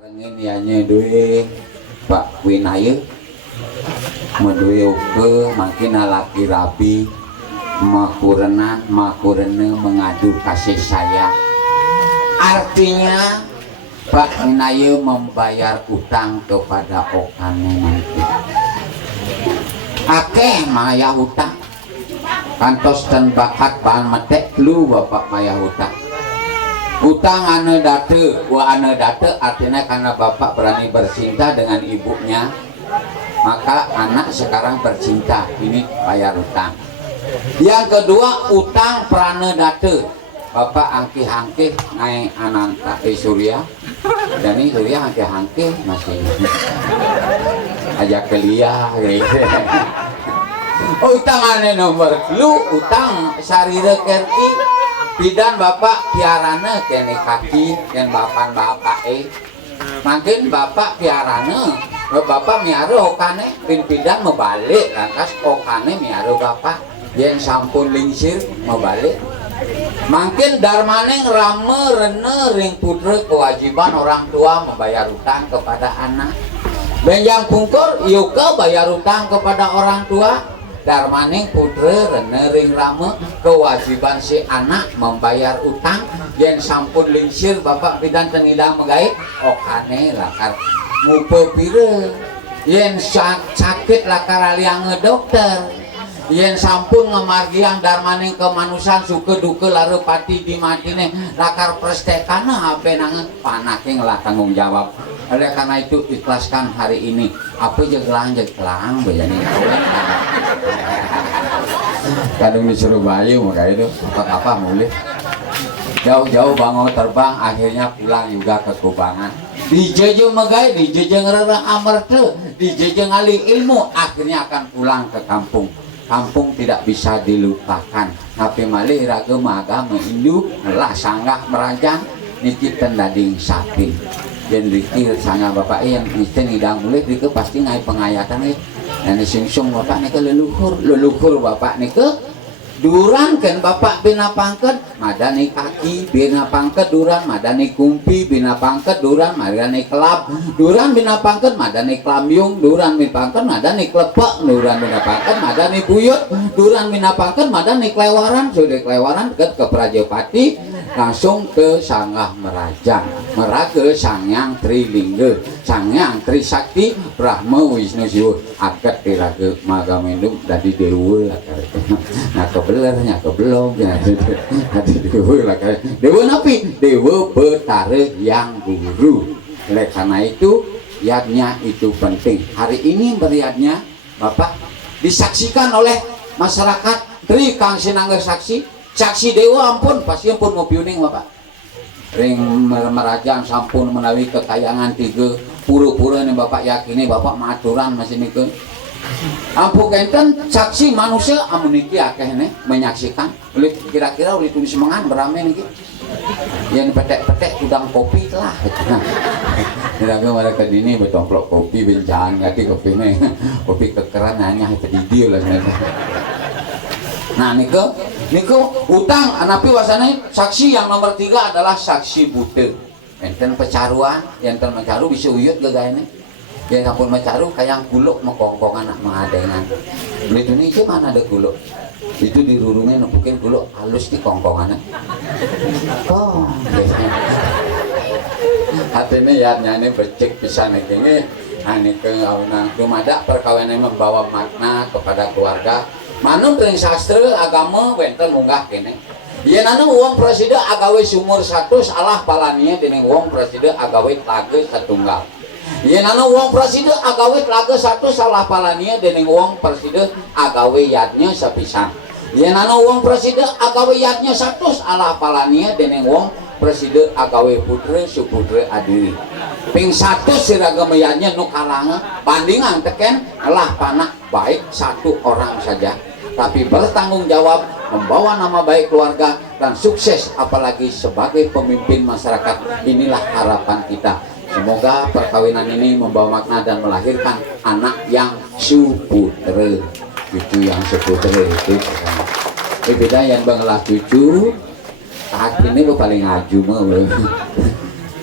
Rengin ianya duit Pak Winaya meduwe ke makin laki rapi makurena mengadu kasih sayang. Artinya Pak Winaya membayar utang kepada Okane nanti. Akeh maya utang kantos dan bakat bahan metek lu Bapak maya utang. Utang ane date, artinya karena bapak berani bercinta dengan ibunya, maka anak sekarang bercinta, ini bayar utang. Yang kedua, utang prane date, bapak angkih-angkih naik ananta Surya, dan ini Surya angkih-angkih masih ajak kelia, gitu. Utang ane nomor lu, utang sarira kerti. Bidan bapak piarana kene kaki ken bapak makin bapak piarana bapak miara okane bidan membalik lantas okane miara bapak yang sampun lingsir membalik makin darmaning rame rene ring putra kewajiban orang tua membayar utang kepada anak benjang pungkur yuka bayar utang kepada orang tua darmaning putra rene ring rame kewajiban si anak membayar utang yang sampun lingsir bapak bidan tengidang megait okane lakar ngupe pire yang sakit lakar aliang dokter yang sampun ngemargiang darmaning kemanusan suke duke laru pati di matine lakar prestekana hape nangen panaking lah tanggung jawab. Oleh karena itu ikhlaskan hari ini apa jeglang begini kadang disuruh bayu maka itu apa mulai jauh-jauh bangun terbang akhirnya pulang juga ke Kubangan dijejeng megai dijejeng rara amerte dijejeng alih ilmu akhirnya akan pulang ke kampung tidak bisa dilupakan tapi malih ragam agama induk lah sanggah merajang nitip tendading sapi dan dikir sangat bapak yang istri nidang mulai dike pasti ngai pengayatan dan sungsung bapak nih ke leluhur bapak nih ke duran kan bapak bina pangket madani kaki bina pangket duran madani kumpi bina pangket duran madani kelap duran bina pangket madani klamyung duran bina pangket madani klepek duran bina pangket madani buyut duran bina pangket madani kelewaran sudah kelewaran deket ke Prajapati langsung ke Sanggah Merajang merage Sangyang Trilingga Sangyang Trisakti Brahma Wisnu Siwa aket tiraga Magamendung dadi dewa nah kebelernya kebelong dadi dewa lah dewa napi dewa betare yang guru. Oleh karena itu yadnya itu penting hari ini beriadnya bapak disaksikan oleh masyarakat tri kang sinangga saksi dewa ampun pasti ampun mau piuning bapak ring merajang sampun menawi kekayangan tiga pura-pura nih bapak yakini bapak maturan masih nikah ampun kenten saksi manusia amuniki akeh nih menyaksikan kira-kira oleh tulis semangat berame nih yang petek-petek udang kopi lah kira-kira mereka dini betomplok kopi bencana ngati kopi nih kopi kekeran hanya itu lah nah niku utang anapi wasana saksi yang nomor 3 adalah saksi bute enten pecaruan yang mecaru bisa uyut gegane yang sampun mecaru kayak guluk mekongkong anak mengadengan beli dunia itu mana ada guluk itu dirurungnya nempukin guluk halus di kongkongannya oh hatinya ya nyanyi becek bisa nih ini ke rumada perkawinan membawa makna kepada keluarga manung tering sastra agama wenten munggah kene yen anu wong presiden agawe sumur 100 Allah palania dening wong presiden agawe tlaga satunggal yen anu wong presiden agawe tlaga 100 Allah palania dening wong presiden agawe yadnya sapisan yen anu wong presiden agawe yadnya 100 Allah palania dening wong presiden agawe putra suputra adiri ping 100 siragam yadnya nu kalangan bandingan teken Allah panak baik satu orang saja tapi bertanggung jawab membawa nama baik keluarga dan sukses apalagi sebagai pemimpin masyarakat. Inilah harapan kita, semoga perkawinan ini membawa makna dan melahirkan anak yang suputra itu yang suputra itu beda yang bengelah cucu saat ini paling ngaju mah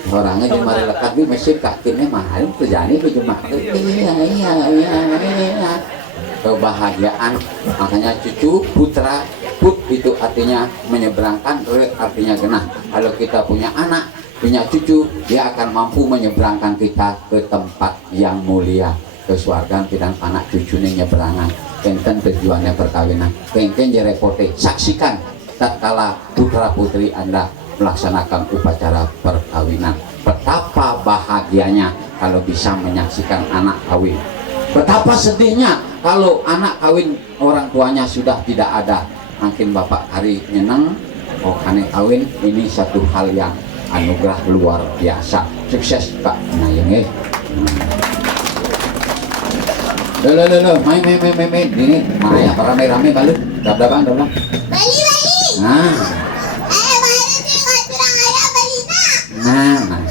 orangnya di mari lekat di mesin kakinya mahal terjadi berjemaah kebahagiaan. Makanya cucu putra put itu artinya menyeberangkan, re artinya genah. Kalau kita punya anak, punya cucu, dia akan mampu menyeberangkan kita ke tempat yang mulia, ke surga. Dan anak cucunya nyeberangan kenten tujuannya perkawinan kenten jerepote. Saksikan tatkala putra putri Anda melaksanakan upacara perkawinan, betapa bahagianya kalau bisa menyaksikan anak kawin. Betapa sedihnya kalau anak kawin orang tuanya sudah tidak ada. Makin bapak hari nyeneng, oh kane kawin, ini satu hal yang anugerah luar biasa. Sukses Kak Nayeng. Lo, main, ini Maya rame-rame balik, dabang. Bali. Nah, Baru tengok kurang ayah bali nak. nah.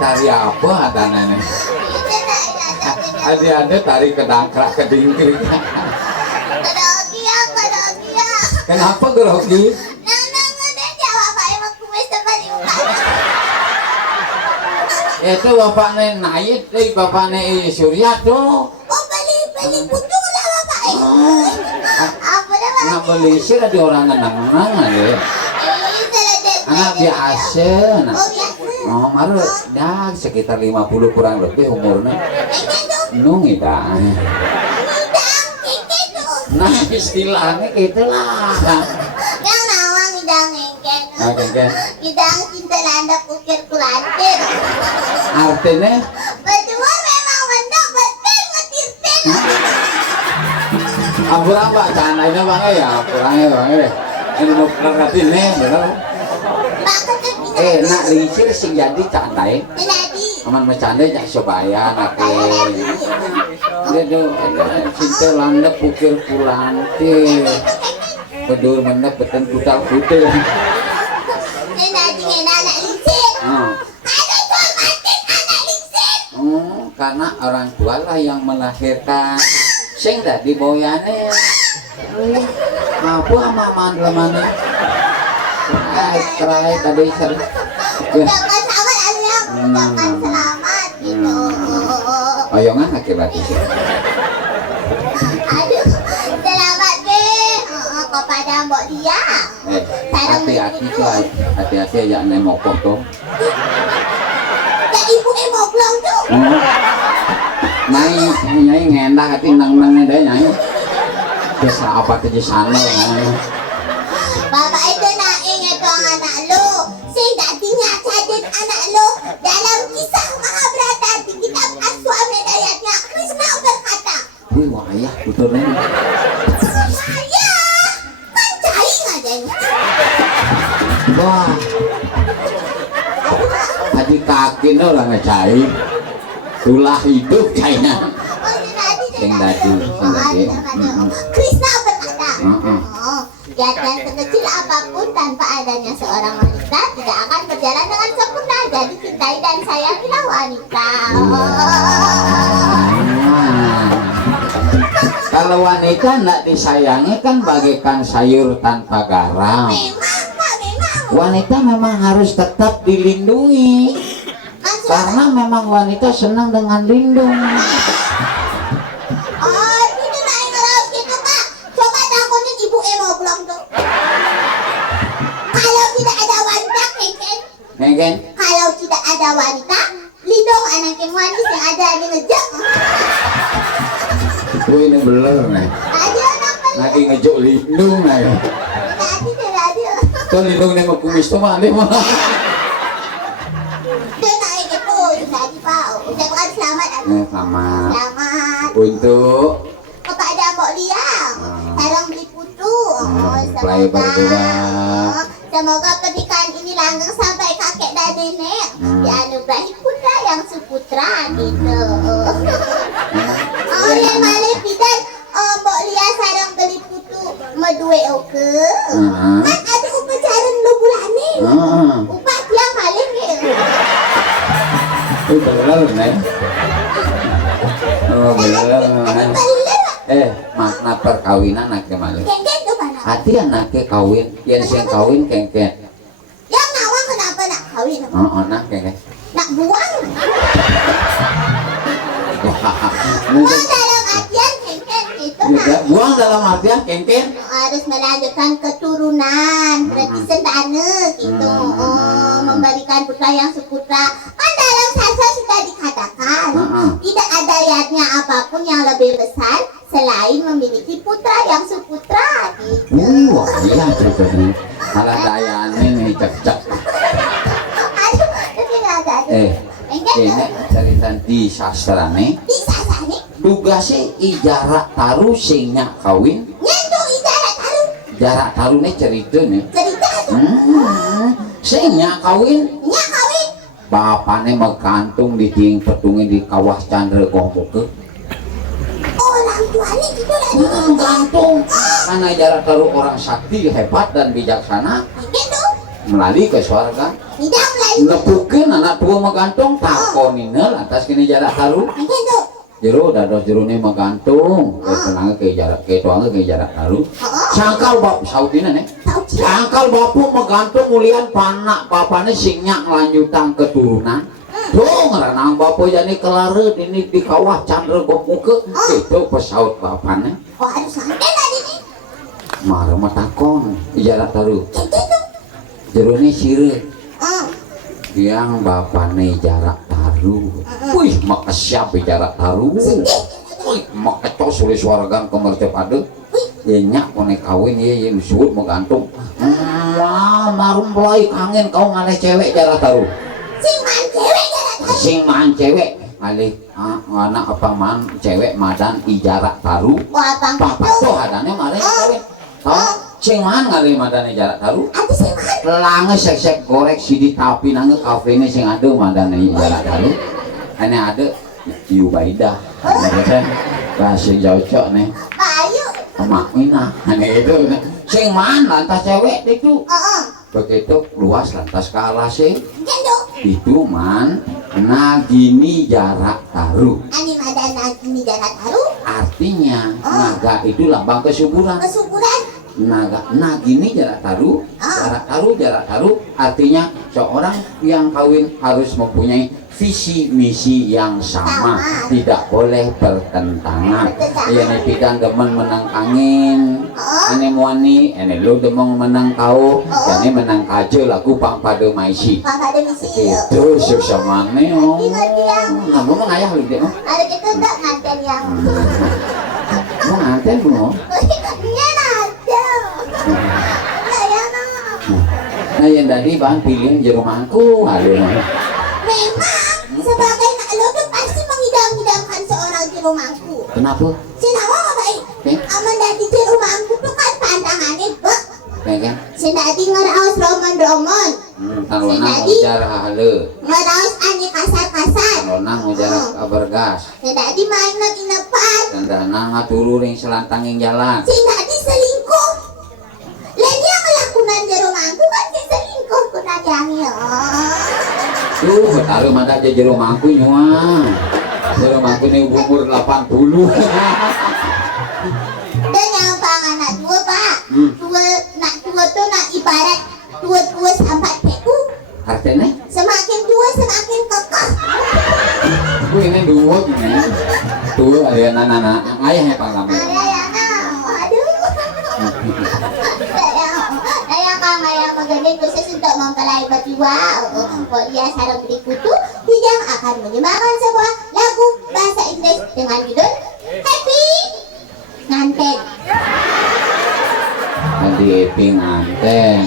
Tari apa adananya? Ada tari kedangkrak kedingkrik. Kerogi ya. Kenapa grogi? Nang udah jawab Pak emang kumis tempat Itu bapaknya Naid, bapaknya Surya tuh. Oh bali putu lah Bapak. Apa dah Pak? Anak Malaysia ada orang nenang-nenang aja. Anak biasa. Nah. Oh biasa. Oh, maru dah sekitar 50 kurang lebih umurnya. Nung ida. Nah, istilahnya itulah. Yang nawang idang engken. Oke. Idang cinta landa pukir kulantir. Artinya Berdua memang benar betul ngetirten. ampura mbak candanya bang ya, ampuranya bang ya. Ini mau perhatiin nih, bener. Nak lisir sing jadi candai. Jadi. Aman bercandai jak sebaya nake. Dia do cinta landep pukir kulantir. Bedur menep beten putal putel. Jadi anak lisir. Karena orang tua lah yang melahirkan. Sing tadi boyane. Apa ama mandlemane? Try tadi ser. Ucapkan selamat Alia. Ucapkan selamat gitu. Oyongan akibat itu. Aduh, selamat deh kepada Mbok Dia. Hati-hati tuh, hati-hati aja nemokok tuh. Ya ibu mau pulang tuh. Nyai ngendah hati nang-nangnya deh nyai. Bisa apa kerja sana Bapak itu nak ingat tuang anak lu. Saya tak tinggal cadet anak lu. Dalam kisah Mahabharata di kitab Aswamedayatnya Krishna berkata. Wih wayah betulnya. Saya kan cair aja ini. Wah. Tadi kaki orang ngecai. Tulah hidup kayaknya. Sing tadi. Krishna berkata. Kegiatan sekecil apapun tanpa adanya seorang wanita tidak akan berjalan dengan sempurna. Jadi cintai dan sayangilah wanita. Kalau wanita tidak disayangi kan bagaikan sayur tanpa garam. Memang Pak, memang. Wanita memang harus tetap dilindungi. Karena memang wanita senang dengan lindung. Oh, itu naik ngerap gitu Pak. Coba takutin ibu mau pulang tuh. Kalau tidak ada wanita, Negen? kalau tidak ada wanita, lindung anak yang manis yang ada di ngejek. Wih ini beler nih. Ada anak Lagi ngejuk lindung nih. Tadi. Tuh lindung nih mau kumis tuh mana mah. Dia naik itu, tadi Pak. Ucapkan selamat. Selamat. Selamat. Untuk Kepada Mbok Liang. Tolong beli putu. play berdua. Semoga pernikahan ini langgeng sampai kakek dan nenek. Dianugerahi putra yang seputra gitu. Oh ya malih pidan. Oh mbok Lia sarang beli putu medue oke. Kan ada upacara lo bulane. Upah tiang malih ya. Itu bener nih. Oh bener. Makna perkawinan nak malih. Kengken tuh mana? Hati anaknya kawin, yang sing kawin kengken. Yang nawang kenapa nak kawin? Nak kengken. Nak buang. Mungkin Dalam artian kengken itu juga nak buang dalam artian kengken. harus melanjutkan keturunan, berarti sentane gitu. Memberikan putra yang seputra. Kan dalam sastra sudah dikatakan tidak ada ayatnya apapun yang lebih besar selain memiliki putra yang seputra gitu. Wah iya juga nih. Malah dayane nih cek. Aduh, tapi nggak ada. Ini cerita di sastra nih. Di sastra nih, Duga sih ijarak taruh singnya kawin. nyentuh ibarat taruh Jarak taruh nih cerita nih. cerita tuh. Singnya kawin. Nya kawin. Bapaknya menggantung di ting petungin di kawah Chandra Gomboke. Orang tuanya gitu lah. Gantung. Karena jarak taruh orang sakti hebat dan bijaksana Gitu. melalui ke surga. Tidak mulai. Nepukeun anak tua menggantung takoninel atas kini jarak taruh. Gitu. Jero dados jerone menggantung. Tenang ke jarak ke tuangnya ke jarak taruh. Sangkal bap saudina nih. Tahu sih. Sangkal bapu menggantung ulian panak bapaknya singnya lanjutan keturunan. Tuh ngeranang bapu jadi kelaret ini di kawah Chandra Gomboke. Itu pesaut bapaknya. Oh harus sampai tadi nih. Marah matakon jarak taruh. Gitu. Jerone sire yang bapaknya jarak taruh. Wih makasiap jarak taruh. Wih makacos oleh suaragan kemercep ada. Nyak konek kawin ya yang disebut menggantung. Marum mulai kangen kau ngalih cewek jarak taruh. Sing man cewek jarak taruh. Sing man cewek ngalih anak apa man cewek madan ijarak taruh. Wah bang Papa itu. tuh adanya malah kawin. Tau sing man ngalih madan ijarak taruh. Ada sing man. Lange sek-sek gorek sidi tapi nange kafene sing ada madan ijarak taruh. Ini ada Yubaidah. Kan bahasa Jawa nih. Bayu. Mak Mina, aneh itu. Sing man lantas cewek itu. Begitu luas lantas kalah sih. Gitu. Itu man nagini jarak taruh. Ani madan ini jarak taruh. Artinya naga itu lambang kesuburan. Kesuburan. Naga nagini jarak taruh. Jarak taruh artinya seorang yang kawin harus mempunyai visi misi yang sama, tidak boleh bertentangan. Ini pidan demen menang angin, ini muani, ini lu demeng menang kau, ini menang kaje lagu pang pada maisi. Pang pada misi. Itu susah mana? Nah, mau ngayah lu deh. Ada kita tak nganten yang. Mau nganten mau? Iya nganten. Saya nak. Nah yang tadi bahan pilihan di rumahku, aduh. Memang sebagai nak lo tuh pasti mengidam-idamkan seorang di rumahku. Kenapa? Sinawa nggak baik. Aman dari di rumahku tuh kan pandangannya bek. Kan? Sindadi ngeraus romon-romon. Talonang ujar hale. Ngeraus ani kasar-kasar. Talonang ujar bergas. Sindadi main lagi nepat. Tandana ngaturu ring selantang yang jalan. Sindadi selingkuh. Lain yang melakukan di rumahku kan si selingkuh ku tajangnya. Tuh, taruh mata aja jero mangku nyua. Jero mangku ini umur 80. Dan yang pangan anak tua pak. Tua tuh nak ibarat tua sampai PU. Artinya? Semakin tua semakin kokoh. Gue ini dua gini. Tuh, ada anak-anak. Ayahnya pak kamu. Aduh. Saya kang ayah magaling khusus untuk mempelai berdua. Kok dia sarang berikutu tidak akan menyembahkan sebuah lagu bahasa Inggris dengan judul Happy Nganten. Tadi Epi nganten.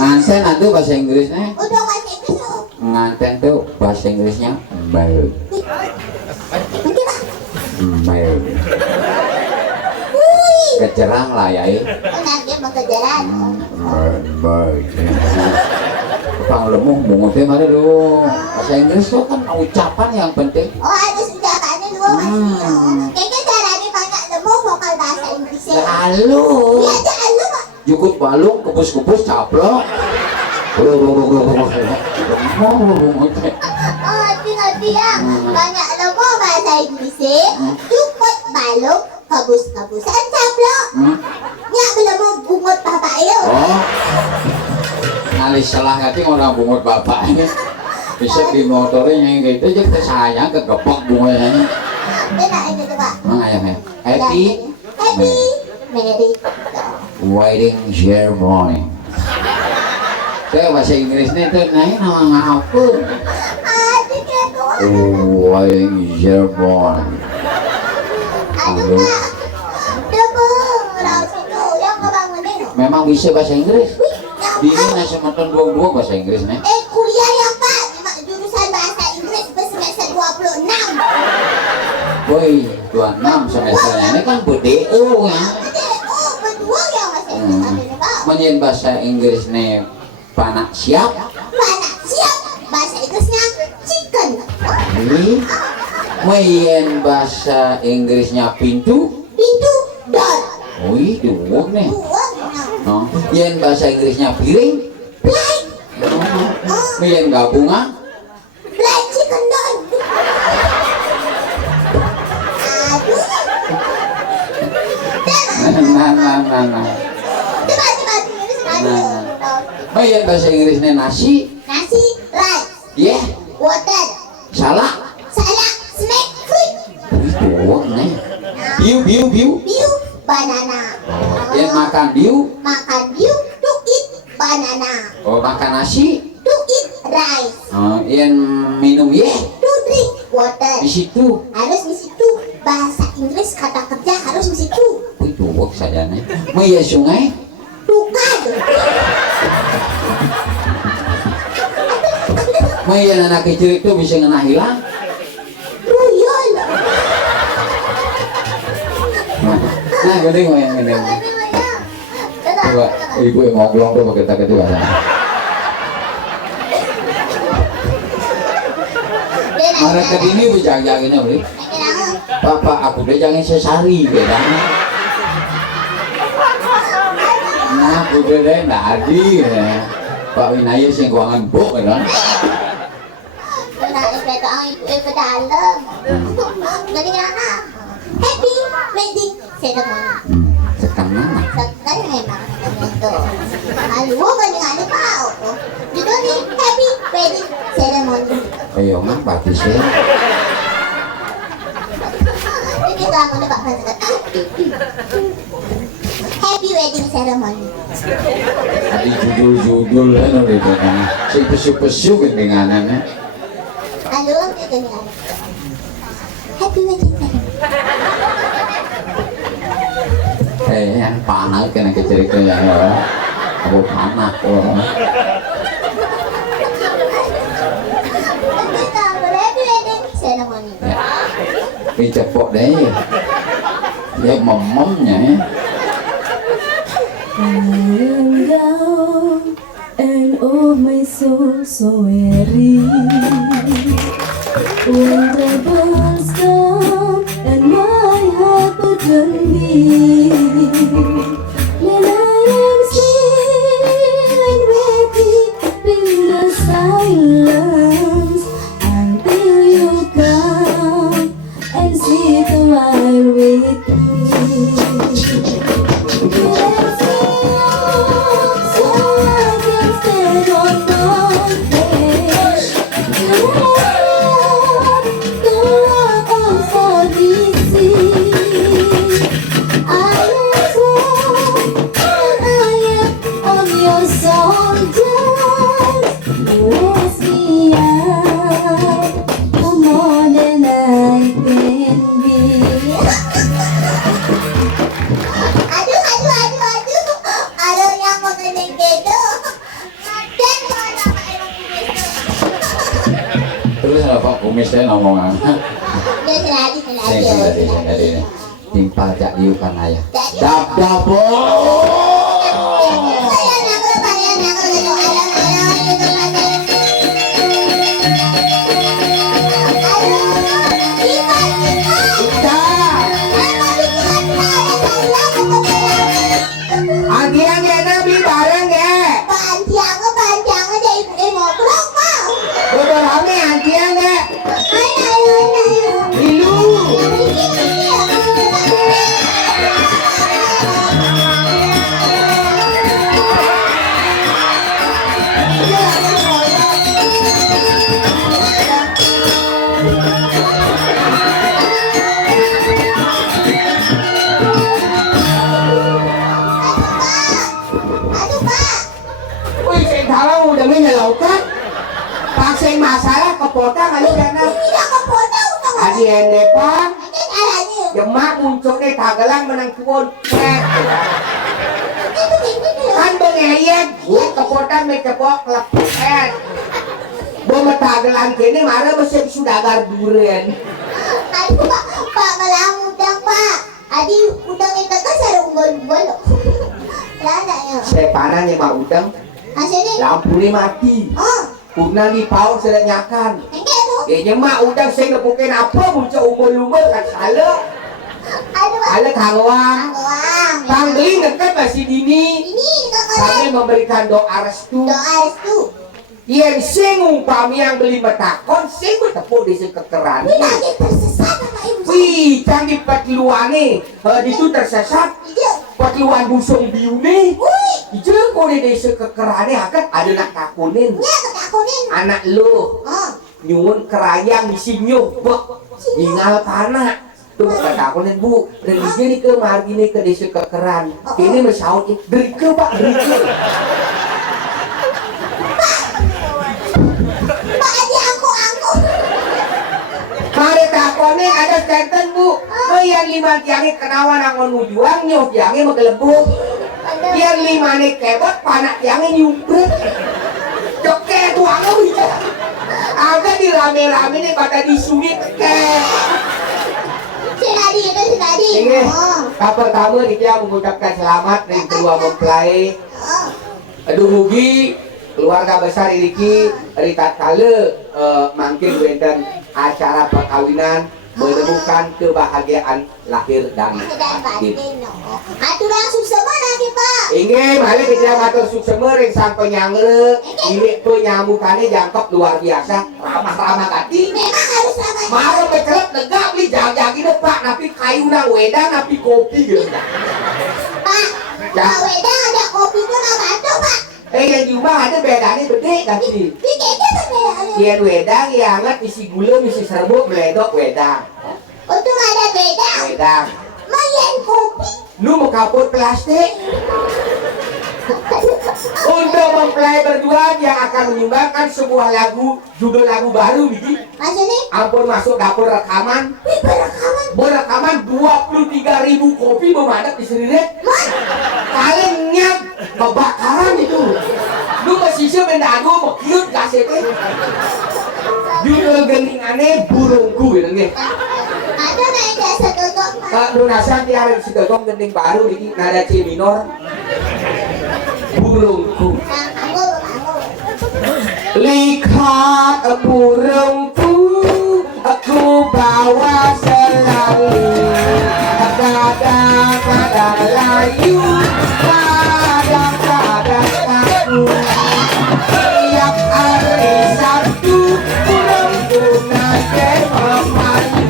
Nganten itu bahasa Inggrisnya. Udah bahasa Inggris tuh. Nganten tuh bahasa Inggrisnya mbel. Nanti pak. Mbel. Kecerang lah ya. Nanti mau kejaran. Baik. Pang lemung mungutnya mana dulu. Bahasa Inggris tuh kan ucapan yang penting. Oh, ada ucapannya dua masih. Kayaknya caranya pakai lemu vokal bahasa Inggrisnya. Lalu. Iya, jangan lupa. Jukut balung, kepus-kepus, caplok. Oh, ngerti ya. Banyak lemu bahasa Inggrisnya. Jukut balung, kebus-kebusan, caplok. Nyak belum bungut bapak yo. Oh. Alis salah hati orang bungut bapaknya. Bisa di motornya yang gitu aja kesayang kegepok bunganya. Enak ini coba. Ya. Happy Merry wedding ceremony. Saya bahasa Inggrisnya itu naik nama apa? adik ya tuh. Wedding ceremony. Aduh pak. Debung raus itu yang kebangunin. Memang bisa bahasa Inggris. Wih, Di ini semeton dua bahasa Inggris nih. kuliah ya pak. Jurusan bahasa Inggris semester 26. Woi, 26 semesternya ini kan BDO ya. Oh, berdua ya bahasa Inggris ini pak. Menyen bahasa Inggris nih panak siap. Mana siap bahasa Inggrisnya chicken. Ini menyen bahasa Inggrisnya pintu. Pintu door. Wih, dua nih. Dua. Oh, yen bahasa Inggrisnya piring. Plate. Menyen gabungan. Plate chicken door. Aduh. Nah. Coba tulis lagi. Menyen bahasa Inggrisnya nasi. Nasi, rice, Yeah, water, salah. salad, snack, fruit. Wih, dua nih. Biu. Biu, banana. Yen makan biu. Makan biu, to eat banana. Oh, makan nasi. To eat rice. Oh, yen minum ye. To drink water. Di situ. Harus di situ. Bahasa Inggris kata kerja harus di situ. Wih, dua saja nih. Menyen sungai. Bukan. Menyen anak kecil itu bisa ngena hilang. Ruyol. Nah, gede mau yang ini. Coba ibu yang ngobrol tuh pakai tak kedua. Mereka ini bijak-jaknya beli. Papa aku deh jangan sesari beda. Nah, aku deh nggak adi ya. Pak Winaya sih keuangan buk kan. Benar, itu ang ibu dalam. Jadi mana? Happy wedding ceremony. Sekarang mana? Sekarang memang itu. Aduh, ganyan pa. Dito ni happy wedding ceremony. Ayo nggak bagus ya. Ini kamu na ba? Happy wedding ceremony. Di judul-judul kan gitu kan. Si pesu-pesu kedengarannya. Aduh, ang ganyan. Happy wedding ceremony. Yang panah kena kecil-kecil ya. Aku panah kok. Kita happy wedding ceremony. Đi cepok deh. Dia memomnya ya. I am down and oh my soul so weary. When the bells come and my heart burden me, then I am still waiting in the silence until you come and sit a while with me. Let's go, so I can stand on my kumis saya ngomongan. Jadi. Timpal cak diukan ayah. Jadi. Dap. Saya nak Aduh Pak. Wih, saya tahu udah menyelaukan. Pasang masalah kepotong aja karena. Tidak kepotong utang. Adi ende Pak. Ini caranya. Jemak munculnya tagelang menang tuon. Itu gini. Kan bengeyek, gue kepotong me cepok lepet. Bawa tagelang kini marah masih sudah agar duren. Aduh Pak, Pak malah udang Pak. Adi udang itu kan sarung bol-bol. Lada ya. Saya panah nih mah udang. Asli. Lampunya mati. Oh, Purna di paus sedang nyakan. enggak tuh. Ya nyemak udang saya ngepukin apa muncul umur-umur kan salah. Aduh Pak. Ada kawang. Bawang. Bang beli dekat masih dini. Ini kakak. Kami memberikan doa restu. Doa restu. Yang sing umpami yang beli metakon sing bertepuk di sekekeran. Ini lagi tersesat sama ibu. Wih, canggih petluane. Itu tersesat. Iya. Petluan busung biune. Wih. Ijo kau di desa kekerane akan ada nak takunin. Ya ketakutin. Anak lo Oh. nyuwun kerayang di sinyo. Wah, ingal tanah. Tuh ketakunin bu. Religi ini ke margine ke desa kekeran. Ini mesaut derike pak derike. Pak aja angku. Mari takonin ada stenten bu. Yang 5 tiangnya kenawan angon nujuang nyok tiangnya megelebuk. Yang 5 nih kebot panak tiangnya nyumpret. Joke tuangnya bisa. Agak di rame-rame nih pada disulit ke. Si tadi. Ini Oh. pertama dia mengucapkan selamat dari kedua mempelai. Oh. Aduh mugi keluarga besar Iriki dari tatkala mangkin wonten acara perkawinan menemukan kebahagiaan lahir dan Dan batin. batin no. Atur langsung semua lagi Pak. Inge mari kita matur suksemer yang sampai nyangre ini penyambutannya jangkep luar biasa ramah-ramah gati. Memang harus ramai. Maro becelep lega beli jang-jang ini pak napi kayu nang wedang napi kopi gitu. Pak. Ya. Pak wedang ada kopi itu nama itu Pak. Yang jumlah ada bedanya gede gati. Di keke berbeda. Yang wedang yang hangat isi gula isi serbuk meledok wedang. Untuk ada beda. Wedang. Mayan kopi. Lu mau kapur plastik. Untuk mempelai berdua yang akan menyumbangkan sebuah lagu judul lagu baru nih. Mas ini. Ampun masuk dapur rekaman. Wih berekaman. Berekaman 23.000 kopi memadak di Seriret. Kalian nyap kebakaran itu. Lu masih siap mendagu mau kiut kasetnya. Judul geningannya burungku gitu nih. Ada naik jasa tutup Pak. Lunasan tiara segagong gening baru ini nada C minor. Burungku. Nah, kamu. Lihat burungku, aku bawa selalu. Kadang-kadang layu, kadang-kadang kaku. Tiap hari Sabtu, burungku naik memayu.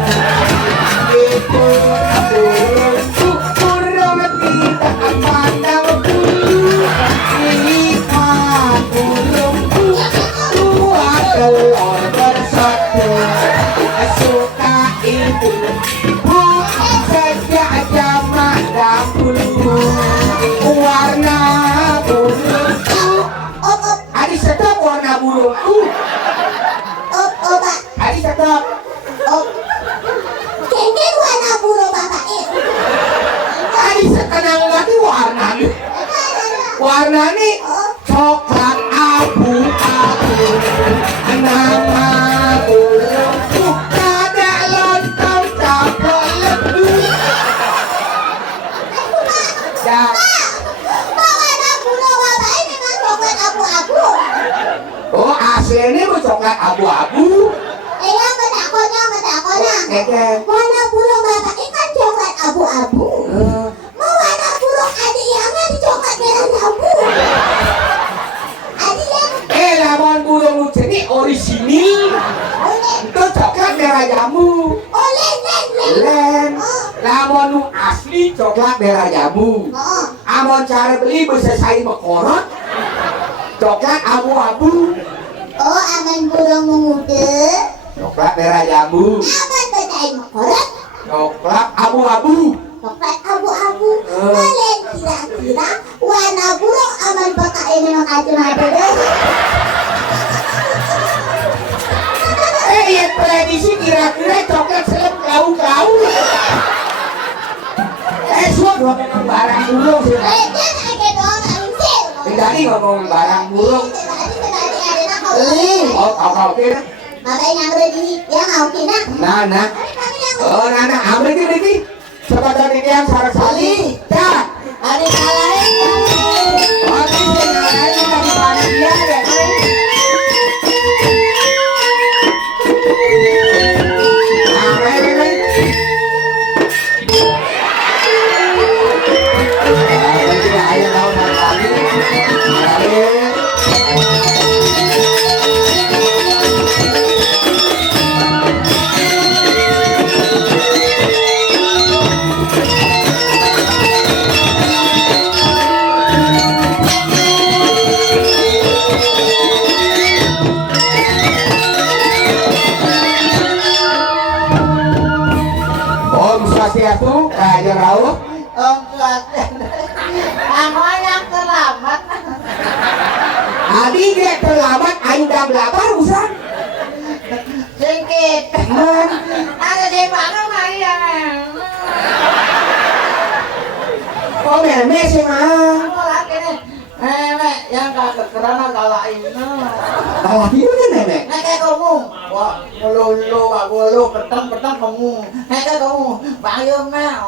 Itu burungku, burung tidak pandang bulu. Lihat burungku, dua telur bersatu. Suka ibu, bu sejak zaman dahulu. Warna burungku, Op. adik stop warna burungku. Op. Pak. Adik stop. Op. Keke warna burung Bapak itu. Adik sekenang lagi warna nih. Warna nih coklat abu-abu. Nama burungku ada lontong campur lebu. Ya, Pak warna burung Bapak ini memang coklat abu-abu. oh aslinya mau coklat abu-abu. Yang metakonya. Keke. Warna burung Bapak ini kan coklat abu-abu. Mau warna burung adik yang di coklat merah jambu. Adik yang Lamun burung lucu ini orisinil. oleh Itu coklat merah jamu. len. Len. Oh. Lamun nu asli coklat merah jamu. Oh. Amon cara beli bisa saya mekorot. Coklat abu-abu. Oh, aman burung mengude. Coklat merah jamu. Aman bedai makorot. Coklat abu-abu. Coklat abu-abu. Kalian kira-kira warna burung ini mau kacamata deh. Yang prediksi kira-kira coklat seleb lau-lau. Sudah memang barang burung sih. Jangan kayak doang alimsir. Tadi ngomong barang burung. Kau kira? Makanya yang ready ya mau kina. Nah. Oh, Nana, ambil ini. Coba dari dia sarang sali. Dah. Ada salahin. Oh, ini dari mana dia ya? Swastiastu, Raja Rauh. Om Swastiastu. Kamu yang terlambat. Adi dia terlambat, aing dah belabar usah. Sedikit. Ada di mana Maria? Oh, meme sih mah. Kamu lagi nih. Nenek yang kagak kerana kalahin. Kalau itu kan nenek. Nenek kamu, wah, mulu, petang kamu. Nenek kamu, bayam na,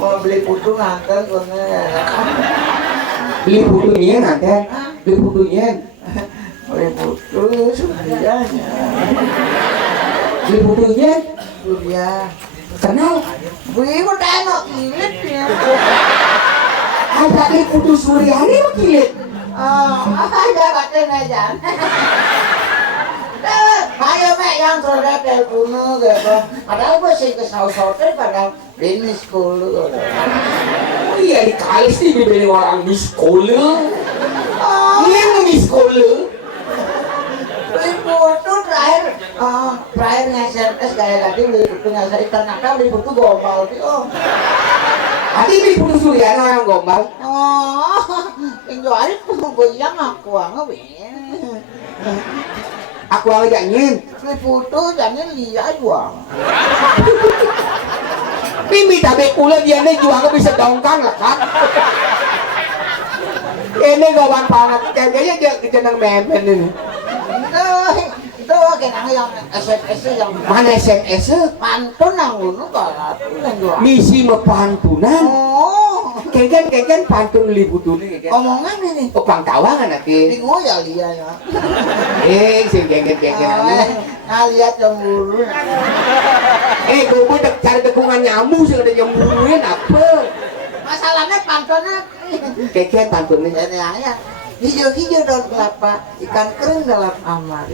mau beli putu nganter kone. Beli putunya nanti. Beli putunya. Beli putu surianya. Beli putunya. Surya. Kenal. Beli udah enak kilit ya. Ada beli putu Suryani begitu. Ada batin aja. Ayo mek yang surga telepono gitu. Padahal gue sih ke saus-sausnya pada ini sekolah. Oh iya dikali sih dibeli orang di sekolah. Iya di sekolah. Ibu tuh terakhir nge-SMS kayak tadi beli putu ngasih ternyata beli putu gombal sih om. Tadi beli putu Suryani orang gombal. Jualin goyang aku angin. Aku aja nyin. Beli putu jangan lihat jual. Mimi tapi pula dia nih jualnya bisa dongkang lah kan. Ini gawan pangat kayaknya dia kejenang memen ini. Itu kena yang SMS yang Mana SMS? pantun yang dulu kalau yang jual. Misi mepantunan. Keken pantun liputu nih keken. Omongan ini. Tukang tawangan nanti. Bingung ya dia ya. Si keken Lihat cemburu. Gue cari tekungan nyamuk sih udah nyemburuin apa? Masalahnya pantunnya Keken pantunnya. ini ya. Hijau-hijau daun kelapa, ikan kering dalam amar.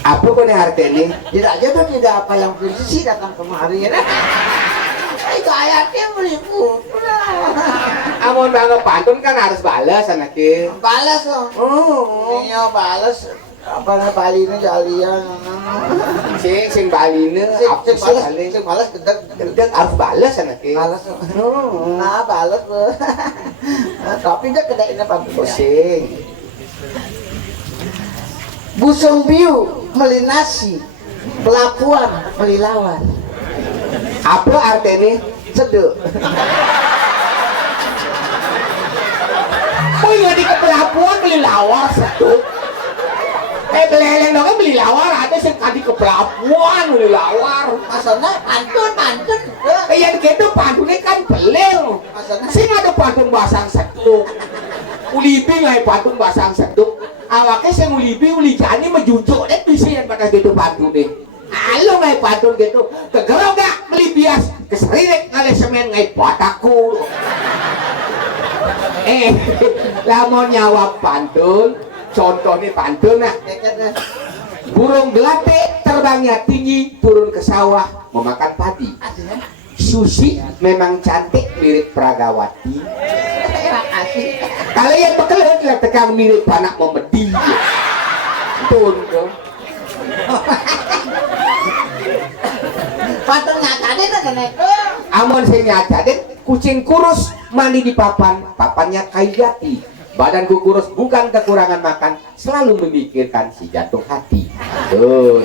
Apa kau nih artinya? Tidak jodoh tidak apa yang polisi datang kemari. Itu ayatnya beli putu. Amun banget pantun kan harus balas anaknya. Balas loh. Iya balas. Apa nih Bali ini jalian. Sing Bali ini apa sih? Sing balas gedeg Harus balas anaknya. balas. Nah balas loh. Tapi dia kena ini pantun. Sing. Busung biu melinasi, pelapuan melilawan. Apa artinya? Seduk. Oh iya di kepelapuan beli lawar seduk. Beleleng dong beli lawar ada sing kadi kepelapuan beli lawar. Maksudnya pantun. Yang gitu pantunnya kan belel. Maksudnya Sing ada pantun basang seduk. Ulibi ngai pantun basang seduk. Awaknya sing ulibi ulijani mejujuk deh bisa yang pada gitu pantun deh. Halo ngai pantun gitu. Kegerong gak beli bias keseririk ngali semen ngai pataku. Lamun nyawa pantun, contohnya pantun nah. Burung belate terbangnya tinggi turun ke sawah memakan padi. Susi memang cantik mirip Pragawati. terima kasih. Kalau yang bekelet lah tekan mirip anak memedi. Tun tuh. Pantun nyatane kan kenek. Amun saya nyata deh kucing kurus mandi di papan, papannya kayu jati. Badanku kurus bukan kekurangan makan, selalu memikirkan si jantung hati. Tuh.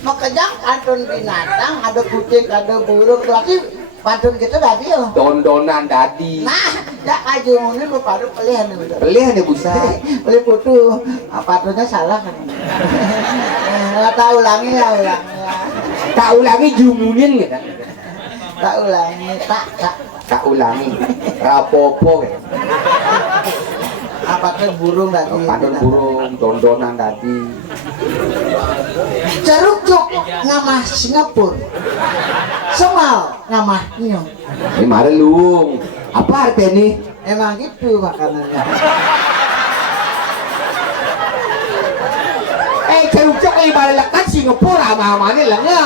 Makanya pantun binatang, ada kucing, ada burung, berarti pantun gitu tadi ya. Dondonan dadi. Nah, dak aja ini lu padu pilihan nih. Pilihan ya busa. Beli putu, pantunnya salah kan? Tak ulangi ya ulangi. Tak ulangi jumunin gitu. Tak ulangi, Tak ulangi. Rapopo gitu. Apa tuh burung tadi? Pantun burung, dondonan dadi. Ceruk cuk ngamah Singapura. Semal ngamah nyong. Ini marelung. Apa artinya ini? Emang gitu makanannya. Ceruk-ceruk ini marelekan Singapura sama-sama lah ya.